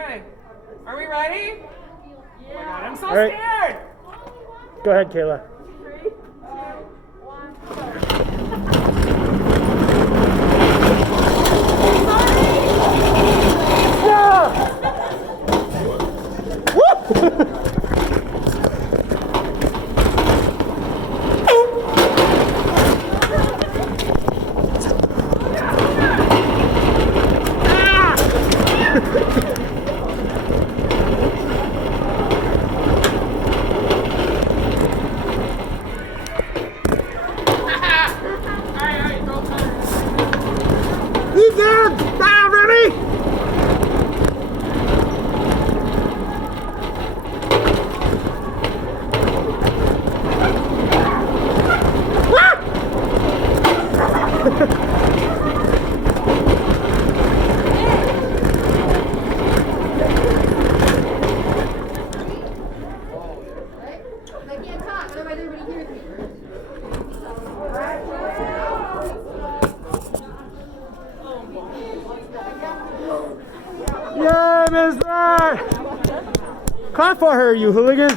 Okay, are we ready? Yeah. Oh my God, I'm so right. scared. Go ahead, Kayla. 3, 2, 1, go. You did! Now, ready? I can't talk, otherwise everybody hears me. Yeah, Miss Clap for her, you hooligan.